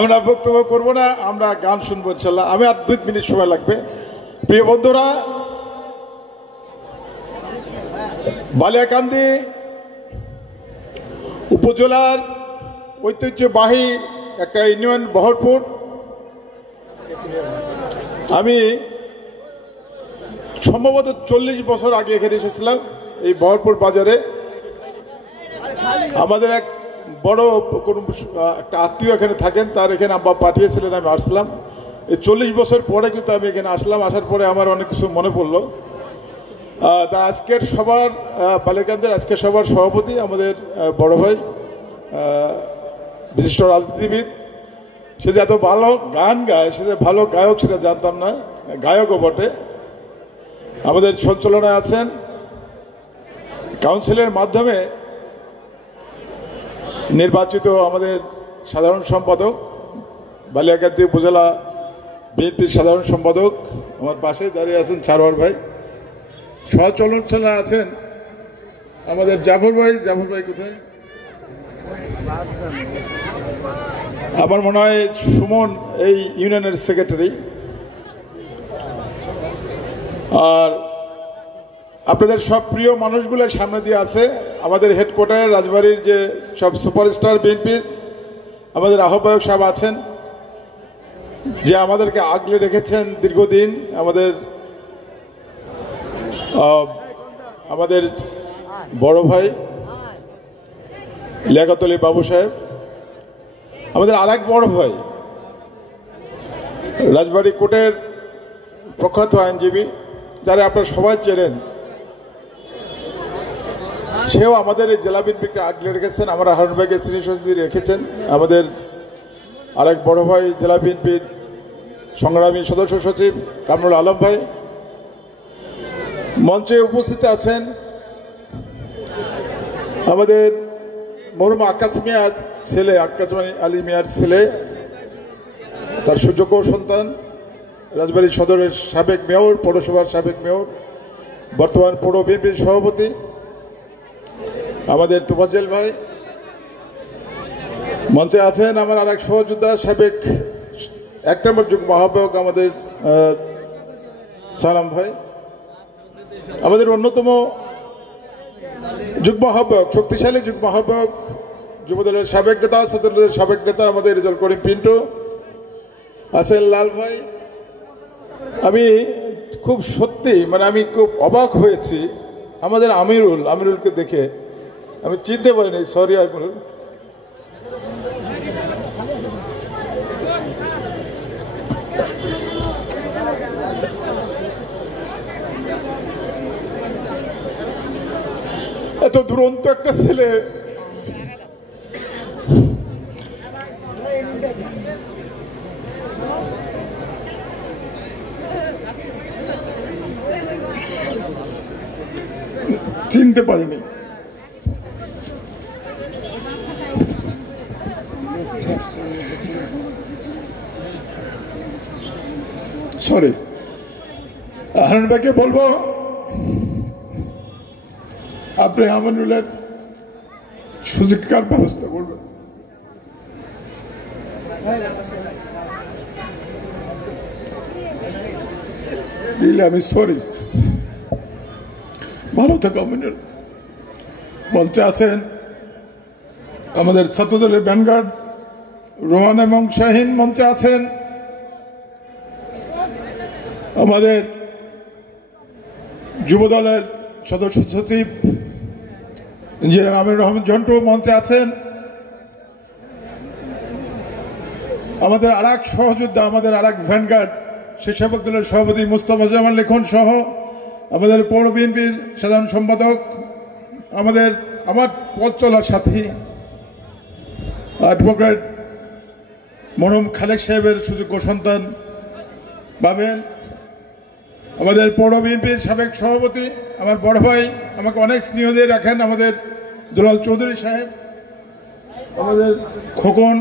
আমরা বক্তব্য করব না, আমরা গান শুনবো ইনশাল্লাহ। আমি আর 2 মিনিট সময় লাগবে। প্রিয় বন্ধুরা, বালিয়াকান্দি উপজেলার ঐতিহ্যবাহী একটা ইউনিয়ন বহরপুর। আমি সম্ভবত 40 বছর আগে এখানে এসেছিলাম এই বহরপুর বাজারে। আমাদের এক বড় একটা আত্মীয় এখানে থাকেন, তার এখানে আব্বা পাঠিয়েছিলেন, আমি আসলাম। এই 40 বছর পরে কিন্তু আমি এখানে আসলাম। আসার পরে আমার অনেক কিছু মনে পড়লো। তা আজকের সবার বালিয়াকান্দির আজকের সবার সভাপতি আমাদের বড় ভাই, বিশিষ্ট রাজনীতিবিদ। সে যে এত ভালো গান গায়, সে যে ভালো গায়ক সেটা জানতাম না, গায়কও বটে। আমাদের সঞ্চালনায় আছেন কাউন্সিলের মাধ্যমে নির্বাচিত আমাদের সাধারণ সম্পাদক, বালিয়াকান্দি উপজেলা বিএনপির সাধারণ সম্পাদক আমার পাশে দাঁড়িয়ে আছেন সারোয়ার ভাই। সহচলনচালনা আছেন আমাদের জাফর ভাই। জাফর ভাই কোথায়? আমার মনে হয় সুমন এই ইউনিয়নের সেক্রেটারি। আর আপনাদের সব প্রিয় মানুষগুলো সামনে দিয়ে আছে। আমাদের হেডকোয়ার্টার রাজবাড়ির যে সব সুপারস্টার বিএনপির আমাদের আহ্বায়ক সাহেব আছেন, যে আমাদেরকে আগলে রেখেছেন দীর্ঘদিন। আমাদের বড় ভাই লিয়াকত আলী বাবু সাহেব, আমাদের আরেক বড় ভাই রাজবাড়ি কোর্টের প্রখ্যাত আইনজীবী, যারা আপনারা সবাই চেনেন, সেও আমাদের এই জেলা বিএনপিকে আগলে রেখেছেন। আমরা হারুন ভাইকে শ্রী রেখেছেন। আমাদের আরেক বড় ভাই জেলা বিএনপির সংগ্রামী সদস্য সচিব কামরুল আলম ভাই মঞ্চে উপস্থিত আছেন। আমাদের মরহুম আকাশ মিয়ার ছেলে, আকাশ আলী মিয়ার ছেলে, তার সুযোগ্য সন্তান, রাজবাড়ী সদরের সাবেক মেয়র, পৌরসভার সাবেক মেয়র, বর্তমান পৌর বিএনপির সভাপতি আমাদের তোফাজ্জল ভাই। মঞ্চে আছেন আমার আরেক সহযোদ্ধা, সাবেক 1 নম্বর যুগ্ম আহ্বায়ক আমাদের সালাম ভাই। আমাদের অন্যতম যুগ্ম আহ্বায়ক, শক্তিশালী যুগ্ম আহ্বায়ক, যুবদলের সাবেক নেতা, ছাত্রদলের সাবেক নেতা আমাদের রেজাল্ট করিম পিন্টু আছেন, লাল ভাই। আমি খুব সত্যি আমি খুব অবাক হয়েছি আমাদের আমিরুলকে দেখে। আমি চিনতে পারিনি, সরি আমিরুল। এত দুরন্ত একটা ছেলে, চিনতে পারিনি। সরি। হারুন ভাইকে বলবো আপনি আমিনুলের সুযোগকার ব্যবস্থা করবেন। আমি সরি। ভালো থাকো আমিনুল। মঞ্চে আছেন আমাদের ছাত্রদলের ভ্যানগার্ড রোমান এবং শাহিন। মঞ্চে আছেন আমাদের যুবদলের সদস্য সচিব ইঞ্জিনিয়ার আমির রহমান ঝন্টু। মঞ্চে আছেন আমাদের আরেক সহযোদ্ধা, আমাদের আরেক ভ্যানগার্ড স্বেচ্ছাসেবক দলের সভাপতি মুস্তাফা জামান লিখন সহ আমাদের পৌর বিএনপির সাধারণ সম্পাদক, আমার পথ চলার সাথী অ্যাডভোকেট মরহুম খালেক সাহেবের সুযোগ্য সন্তান বাবেল, আমাদের পৌর বিএনপির সাবেক সভাপতি আমার বড় ভাই, আমাকে অনেক স্নেহ দিয়ে রাখেন, আমাদের দুলাল চৌধুরী সাহেব, আমাদের খোকন,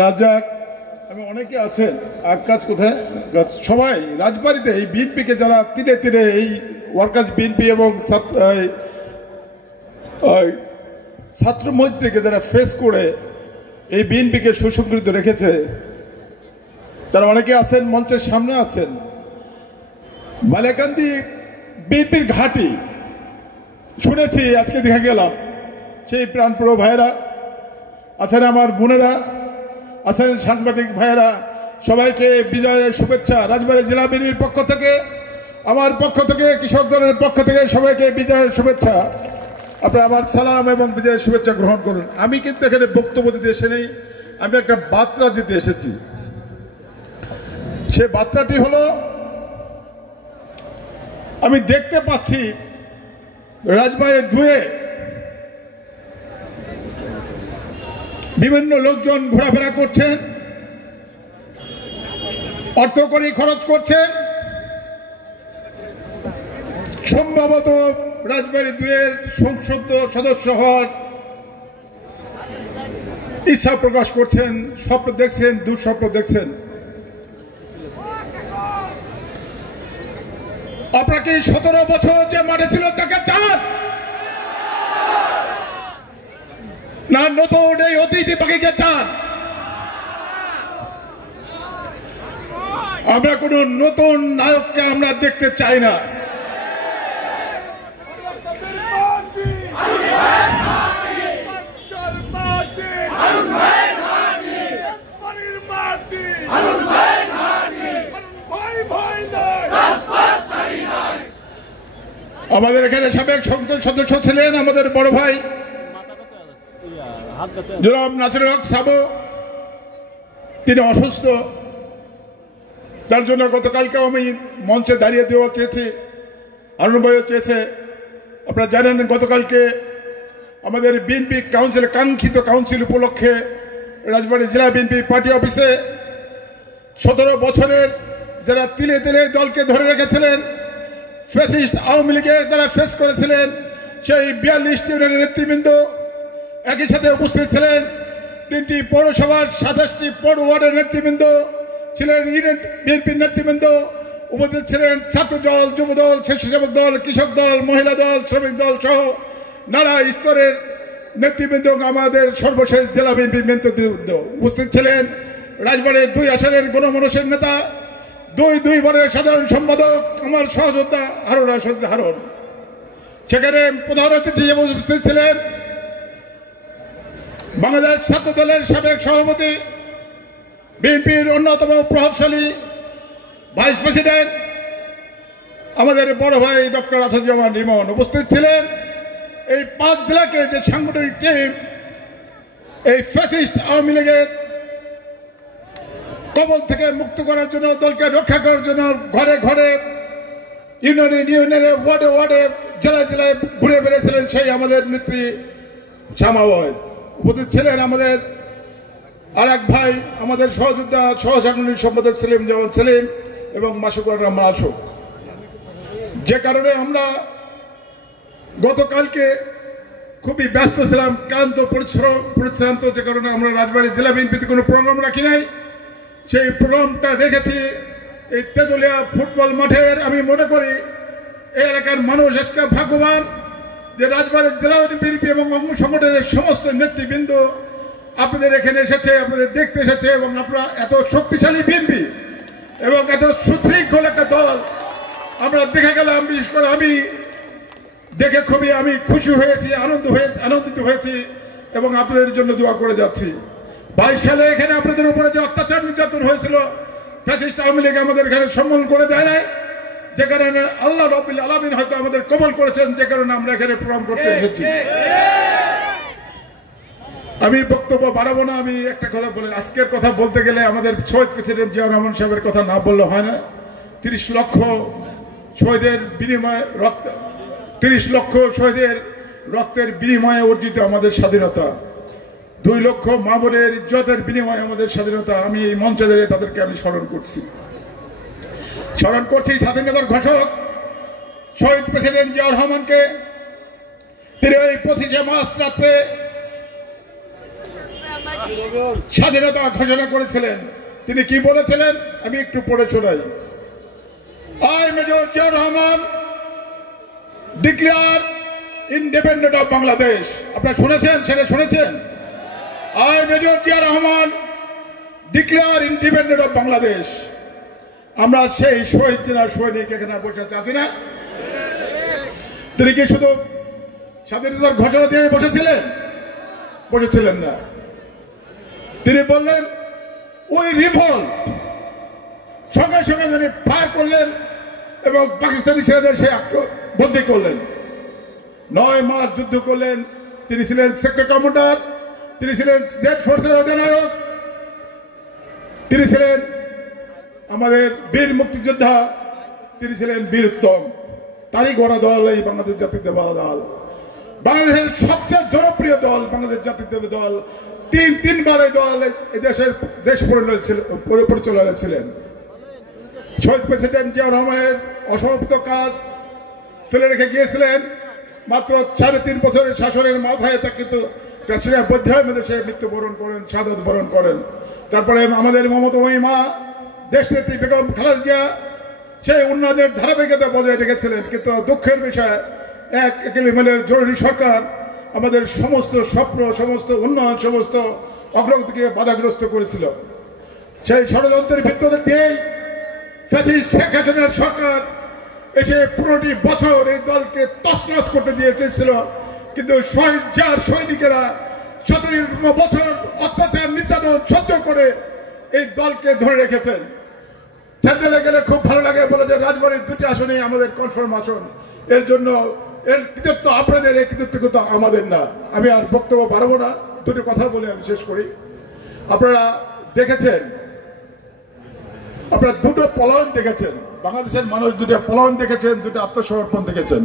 রাজাক, আমি অনেকে আছেন। আকাশ কোথায়? সবাই রাজবাড়িতে এই বিএনপিকে যারা তীরে তীরে এই ওয়ার্কার্স বিএনপি এবং ছাত্র মৈত্রীকে যারা ফেস করে এই বিএনপিকে সুসংগঠিত রেখেছে তারা অনেকে আছেন, মঞ্চের সামনে আছেন। বালিয়াকান্দি বিএনপির ঘাঁটি শুনেছি, আজকে দেখা গেলাম সেই প্রাণপ্রিয় ভাইয়েরা আছেন, আমার বোনেরা আছেন, সাংবাদিক ভাইয়েরা, সবাইকে বিজয়ের শুভেচ্ছা। রাজবাড়ী জেলা বিএনপির পক্ষ থেকে, আমার পক্ষ থেকে, কৃষক দলের পক্ষ থেকে সবাইকে বিজয়ের শুভেচ্ছা। আপনারা আমার সালাম এবং বিজয়ের শুভেচ্ছা গ্রহণ করুন। আমি কিন্তু এখানে বক্তব্য দিতে এসে নেই, আমি একটা বার্তা দিতে এসেছি। সে বার্তাটি হলো, আমি দেখতে পাচ্ছি রাজবাড়ী 2-এ বিভিন্ন লোকজন ঘোরাফেরা করছেন, অর্থকরী খরচ করছেন। সম্ভবত রাজবাড়ী 2-এর সংসদ সদস্য হওয়ার ইচ্ছা প্রকাশ করছেন, স্বপ্ন দেখছেন, দুঃস্বপ্ন দেখছেন। আপনাকে 17 বছর যে মাঠে ছিল তাকে চান না নতুন এই অতিথি পাখিকে চান? আমরা কোন নতুন নায়ককে আমরা দেখতে চাই না। আমাদের এখানে সাবেক সংসদ সদস্য ছিলেন আমাদের বড় ভাই জনাব নাসিরুল হক সাবু, তিনি অসুস্থ, তার জন্য গতকালকেও আমি মঞ্চে দাঁড়িয়ে দেওয়া চেয়েছি, আনন্দময় চেয়েছে। আপনারা জানেন গতকালকে আমাদের বিএনপি কাউন্সিল, কাঙ্ক্ষিত কাউন্সিল উপলক্ষে রাজবাড়ী জেলা বিএনপি পার্টি অফিসে 17 বছরের যারা তিলে তিলে দলকে ধরে রেখেছিলেন, ফ্যাসিস্ট আওয়ামী লীগের যারা ফেস করেছিলেন, সেই 42টি ইউনিয়নের নেতৃবৃন্দ একই সাথে উপস্থিত ছিলেন। 3টি পৌরসভার 27টি পৌর ওয়ার্ডের নেতৃবৃন্দ ছিলেন, ইউনিয়ন বিএনপির নেতৃবৃন্দ উপস্থিত ছিলেন, ছাত্র দল, যুব দল, স্বেচ্ছাসেবক দল, কৃষক দল, মহিলা দল, শ্রমিক দল সহ নানা স্তরের নেতৃবৃন্দ। আমাদের সর্বশেষ জেলা বিএনপির নেতৃবৃন্দ উপস্থিত ছিলেন। রাজবাড়ীর 2 আসনের গণমানুষের নেতা, 2 বারের সাধারণ সম্পাদক আমার সহযোদ্ধা হারুন রশিদ হারুন। সেখানে প্রধান অতিথি হিসেবে উপস্থিত ছিলেন বাংলাদেশ ছাত্র দলের সাবেক সভাপতি, বিএনপির অন্যতম প্রভাবশালী ভাইস প্রেসিডেন্ট আমাদের বড় ভাই ডক্টর আসাদুজ্জামান রিমন উপস্থিত ছিলেন। এই 5 জেলাকে যে সাংগঠনিক টিম এই ফ্যাসিস্ট আওয়ামী লীগের কবল থেকে মুক্ত করার জন্য, দলকে রক্ষা করার জন্য ঘরে ঘরে, ইউনিয়নে ইউনিয়নে, ওয়ার্ডে ওয়ার্ডে, জেলায় জেলায় ঘুরে বেড়েছিলেন সেই আমাদের নেত্রী শ্যামাবয়। উপস্থিত ছিলেন আমাদের আর এক ভাই, আমাদের সহযোদ্ধা সহসাংগঠনিক সম্পাদক সেলিম জামান সেলিম এবং মাসুকুর রহমান আশোক। যে কারণে আমরা গতকালকে খুবই ব্যস্ত ছিলাম, ক্লান্ত পরিশ্রান্ত, যে কারণে আমরা রাজবাড়ী জেলা বিএনপিতে কোনো প্রোগ্রাম রাখি নাই। সেই প্রোগ্রামটা রেখেছি এই তেঁতুলিয়া ফুটবল মাঠের। আমি মনে করি এই এলাকার মানুষ আজকে ভাগ্যবান যে রাজবাড়ী জেলা বিএনপি এবং অঙ্গ সংগঠনের সমস্ত নেতৃবৃন্দ আপনাদের এখানে এসেছে, আপনাদের দেখতে এসেছে, এবং আপনারা এত শক্তিশালী বিএনপি এবং এত সুশৃঙ্খল একটা দল আমরা দেখে গেলাম। বিশেষ করে আমি দেখে খুবই খুশি হয়েছি, আনন্দিত হয়েছি এবং আপনাদের জন্য দোয়া করে যাচ্ছি। 22 সালে এখানে আপনাদের উপরে যে অত্যাচার নির্যাতন হয়েছিল, ফ্যাসিস্ট আওয়ামী লীগ আমাদের এখানে সম্মান করে দেয় নাই, যে কারণে আল্লাহ রাব্বুল আলামিন হয়তো আমাদের কবল করেছেন, যে কারণে আমরা এখানে প্রোগ্রাম করতে এসেছি। আমি বক্তব্য বাড়াবো না, আমি একটা কথা বলে, আজকের কথা বলতে গেলে আমাদের শহীদ প্রেসিডেন্ট জিয়াউর রহমান সাহেবের কথা না বললে হয় না। 30 লক্ষ শহীদের বিনিময়ে 30 লক্ষ শহীদের রক্তের বিনিময়ে অর্জিত আমাদের স্বাধীনতা, 2 লক্ষ মা বোনের ইজ্জতের বিনিময়ে আমাদের স্বাধীনতা। আমি এই মঞ্চে দাঁড়িয়ে তাদেরকে আমি স্মরণ করছি স্বাধীনতার ঘোষক শহীদ প্রেসিডেন্ট জিয়াউর রহমানকে। তিনি ওই 25শে মার্চ রাত্রে স্বাধীনতা ঘোষণা করেছিলেন। তিনি কি বলেছিলেন আমি একটু পড়ে শোনাই। I, Major Jiaur Rahman, declare independent of Bangladesh. আপনারা শুনেছেন? সেটা শুনেছেন? I, Major Zia Rahman, declare independence of Bangladesh. আমরা সেই শহীদ জেনার সৈনিক এখানে বসে আছি না? তিনি কি শুধু স্বাধীনতার ঘোষণা দিয়ে বসেছিলেন না। তিনি বললেন ওই রিভল্ট, সঙ্গে সঙ্গে তিনি ফায়ার করলেন এবং পাকিস্তানি সেনাদের সে বন্দী করলেন। 9 মাস যুদ্ধ করলেন। তিনি ছিলেন সেক্টর কমান্ডার, তিনি ছিলেন স্টেট ফোর্সের অধিনায়ক, তিনি ছিলেন আমাদের বীর মুক্তিযোদ্ধা, তিনি ছিলেন বীর উত্তম। তারই গড়া দল এই বাংলাদেশ জাতীয়তাবাদী দল, বাংলাদেশের সবচেয়ে জনপ্রিয় দল বাংলাদেশ জাতীয়তাবাদী দল। তিনবার এই দল এই দেশ পরিচালনা ছিলেন। শহীদ প্রেসিডেন্ট জিয়া রহমানের অসমাপ্ত কাজ ফেলে রেখে গিয়েছিলেন। মাত্র 3.5 বছরের শাসনের মাথায় তা কিন্তু বৈদ্যার মধ্যে সে মৃত্যুবরণ করেন, শাহাদত বরণ করেন। তারপরে আমাদের মমতাময়ী মা দেশনেত্রী বেগম খালেদা জিয়া সেই উন্নয়নের ধারাবাহিকতা বজায় রেখেছিলেন। কিন্তু দুঃখের বিষয় একেবারে জরুরি সরকার আমাদের সমস্ত স্বপ্ন, সমস্ত উন্নয়ন, সমস্ত অগ্রগতিকে বাধাগ্রস্ত করেছিল। সেই ষড়যন্ত্রের ভিত্তিতে দিয়েই ফ্যাসিস্ট শেখ হাসিনার সরকার এসে 15টি বছর এই দলকে তছনছ করতে দিয়ে চেয়েছিল। কিন্তু শহীদ জিয়ার সৈনিকেরা 17 বছর অত্যাচার নির্যাতন সহ্য করে এই দলকে ধরে রেখেছেন। সেন্ট্রালে গেলে খুব ভালো লাগে, বলে যে রাজবাড়ির 2টি আসনেই আমাদের কনফার্ম আসন। এর জন্য এর কৃতিত্ব আপনাদের, এই কৃতিত্ব কিন্তু আমাদের না। আমি আর বক্তব্য বাড়াবো না, 2টি কথা বলে আমি শেষ করি। আপনারা দেখেছেন, আপনারা 2টো পলায়ন দেখেছেন, বাংলাদেশের মানুষ 2টো পলায়ন দেখেছেন, 2টো আত্মসমর্পণ দেখেছেন।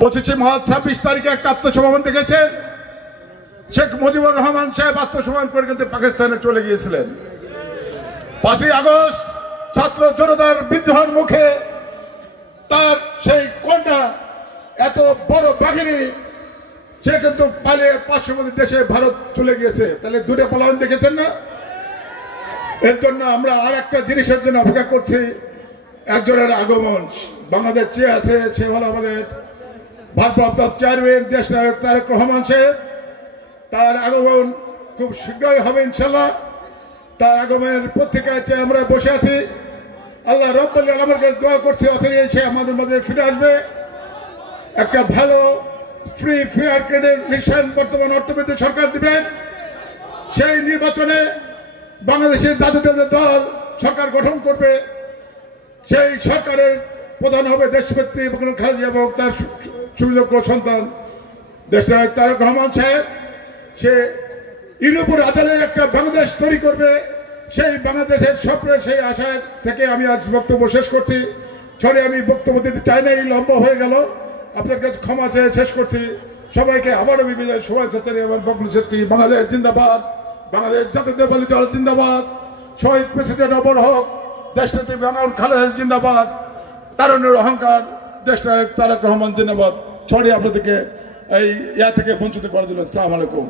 25 মার্চ 26 তারিখে একটা আত্মসমর্পণ দেখেছেন। শেখ মুজিবুর রহমান সাহেব আত্মসমর্পণ করে কিন্তু পাকিস্তানে চলে গিয়েছিলেন। 5ই আগস্ট ছাত্র জনতার বিদ্রোহের মুখে তার সেই কন্যা, এত বড় বাহিনী, সে কিন্তু পালিয়ে পার্শ্ববর্তী দেশে ভারত চলে গিয়েছে। তাহলে 2টো পলায়ন দেখেছেন না? এর জন্য আমরা আর একটা জিনিসের জন্য অপেক্ষা করছি, একজনের আগমন। বাংলাদেশ চেয়ে আছে, সে হল আমাদের ভারপ্রাপ্ত চেয়ারম্যান দেশ নায়ক তারেক রহমান সাহেব। তার আগমন খুব শীঘ্রই হবে ইনশাল্লাহ। তার আগমনের প্রত্যেকায় চেয়ে আমরা বসে আছি। আল্লাহ রাব্বুল আলামিনের কাছে দোয়া করছি, অচিরেই সে আমাদের মধ্যে ফিরে আসবে। একটা ভালো ফ্রি ফেয়ার ক্রেডিট বর্তমান অর্থবিদ সরকার দিবেন। সেই নির্বাচনে বাংলাদেশের জাতীয়তাবাদী দল সরকার গঠন করবে। সেই সরকারের প্রধান হবে দেশনেত্রী বেগম খালেদা জিয়া এবং তার সুযোগ্য সন্তান দেশনায়ক তারেক রহমান সাহেব। সে ইউরোপের আদালে একটা বাংলাদেশ তৈরি করবে। সেই বাংলাদেশের স্বপ্নে, সেই আশা থেকে আমি আজ বক্তব্য শেষ করছি। সরি, আমি বক্তব্য দিতে চাই না, এই লম্বা হয়ে গেল। আপনার কাছে ক্ষমা চেয়ে শেষ করছি। সবাইকে আবারও বিজয় শুভেচ্ছা জানিয়ে আমার বক্তব্য শেষ করি। বাংলাদেশ জিন্দাবাদ, বাংলাদেশ জাতীয়তাবাদী দল জিন্দাবাদ, শহীদ প্রেসিডেন্ট অমর হোক, দেশনেত্রী বেগম খালেদা জিন্দাবাদ, তারুণ্যের অহংকার দেশনায়ক তারেক রহমান জিন্দাবাদ। সরি আপনাদেরকে এই থেকে বঞ্চিত করার জন্য। আসসালামু আলাইকুম।